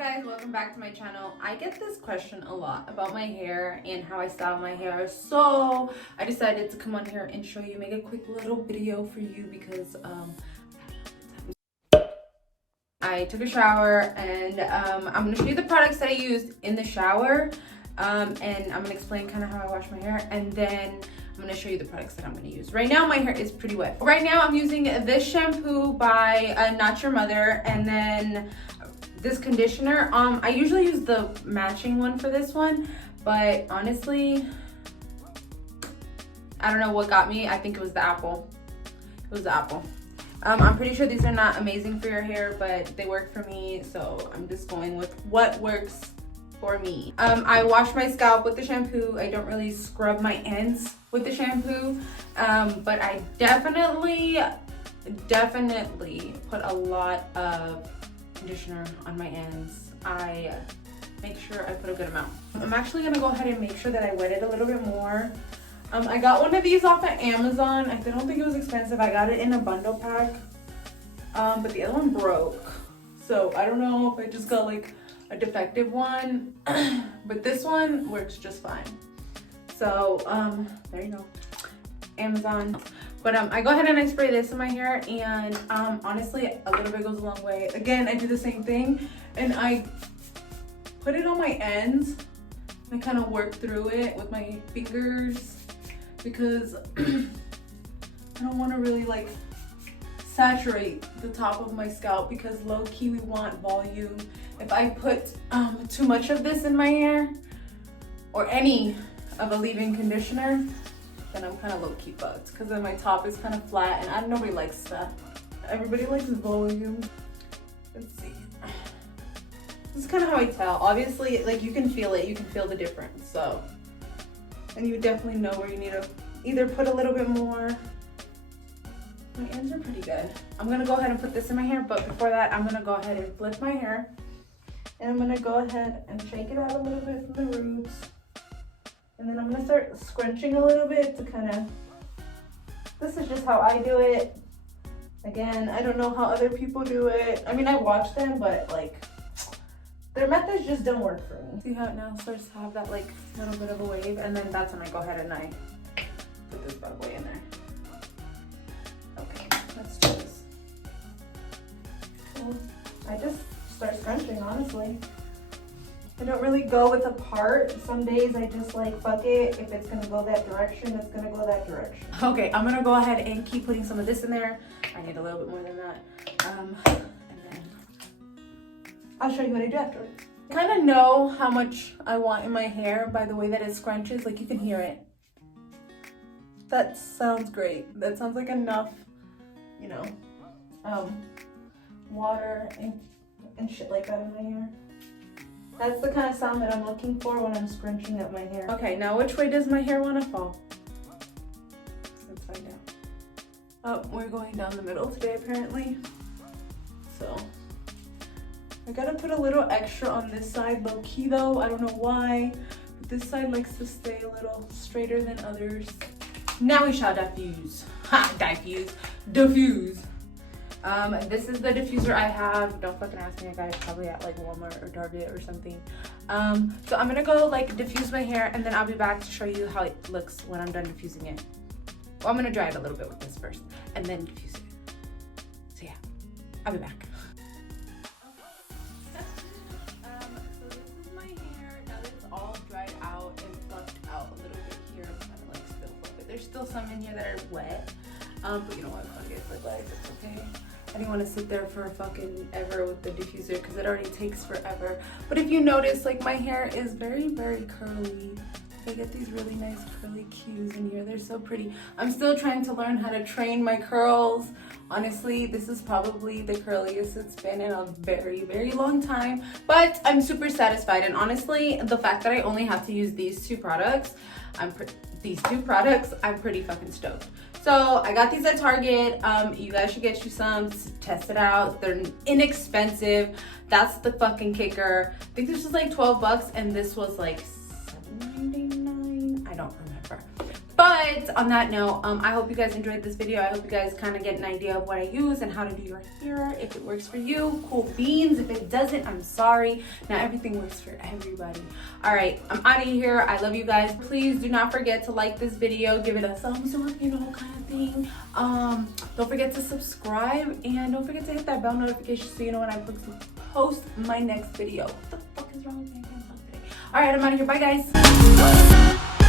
guys, welcome back to my channel. I get this question a lot about my hair and how I style my hair, so I decided to come on here and show you, make a quick little video for you because I took a shower and I'm gonna show you the products that I used in the shower, and I'm gonna explain kind of how I wash my hair, and then I'm gonna show you the products that I'm gonna use. Right now my hair is pretty wet. Right now I'm using this shampoo by Not Your Mother, and then this conditioner. I usually use the matching one for this one, but honestly, I don't know what got me. I think it was the apple. It was the apple. I'm pretty sure these are not amazing for your hair, but they work for me, so I'm just going with what works for me. I wash my scalp with the shampoo. I don't really scrub my ends with the shampoo, but I definitely put a lot of conditioner on my ends. I make sure I put a good amount. I'm actually gonna go ahead and make sure that I wet it a little bit more. I got one of these off of Amazon. I don't think it was expensive. I got it in a bundle pack, but the other one broke. So I don't know if I just got like a defective one, but this one works just fine. So there you go, Amazon. But I go ahead and I spray this in my hair, and honestly, a little bit goes a long way. Again, I do the same thing, and I put it on my ends. I kind of work through it with my fingers because I don't want to really like saturate the top of my scalp, because low key we want volume. If I put too much of this in my hair or any of a leave-in conditioner, then I'm kind of low-key fucked, because then my top is kind of flat, and nobody likes that. Everybody likes volume. Let's see. This is kind of how I tell. Obviously, like, you can feel it. You can feel the difference. So, and you definitely know where you need to either put a little bit more. My ends are pretty good. I'm gonna go ahead and put this in my hair, but before that, I'm gonna go ahead and flip my hair, and I'm gonna go ahead and shake it out a little bit from the roots. And then I'm gonna start scrunching a little bit to kind of, this is just how I do it. Again, I don't know how other people do it. I mean, I watch them, but like, their methods just don't work for me. See how it now starts to have that like little bit of a wave, and then that's when I go ahead and I put this bad boy in there. Okay, let's do this. So I just start scrunching, honestly. I don't really go with a part. Some days I just like, fuck it. If it's gonna go that direction, it's gonna go that direction. Okay, I'm gonna go ahead and keep putting some of this in there. I need a little bit more than that. And then I'll show you what I do afterwards. I kind of know how much I want in my hair by the way that it scrunches. Like, you can hear it. That sounds great. That sounds like enough, you know, water and shit like that in my hair. That's the kind of sound that I'm looking for when I'm scrunching up my hair. Okay, now which way does my hair want to fall? Let's find out. Oh, we're going down the middle today apparently. So I gotta put a little extra on this side, low key though. I don't know why, but this side likes to stay a little straighter than others. Now we shall diffuse. Ha! Diffuse. This is the diffuser I have. Don't fucking ask me, I got it probably at like Walmart or Target or something. So I'm gonna go like diffuse my hair, and then I'll be back to show you how it looks when I'm done diffusing it. Well, I'm gonna dry it a little bit with this first, and then diffuse it. So yeah, I'll be back. So this is my hair. Now that it's all dried out and fluffed out a little bit here, I'm kind of like still fluff it. There's still some in here that are wet. But you know what, fuck it, it's okay. I didn't want to sit there for fucking ever with the diffuser because it already takes forever. But if you notice, like, my hair is very, very curly. I get these really nice curly cues in here. They're so pretty. I'm still trying to learn how to train my curls. Honestly, this is probably the curliest it's been in a very, very long time. But I'm super satisfied. And honestly, the fact that I only have to use these two products, I'm pretty fucking stoked. So I got these at Target. You guys should get you some, test it out. They're inexpensive. That's the fucking kicker. I think this was like 12 bucks and this was like $7.99. I don't remember. But on that note, I hope you guys enjoyed this video. I hope you guys kind of get an idea of what I use and how to do your hair. If it works for you, cool beans. If it doesn't, I'm sorry. Not everything works for everybody. All right, I'm out of here. I love you guys. Please do not forget to like this video, give it a thumbs up, you know, kind of thing. Don't forget to subscribe, and don't forget to hit that bell notification so you know when I post my next video. What the fuck is wrong with me? I can't talk today. All right, I'm out of here. Bye, guys.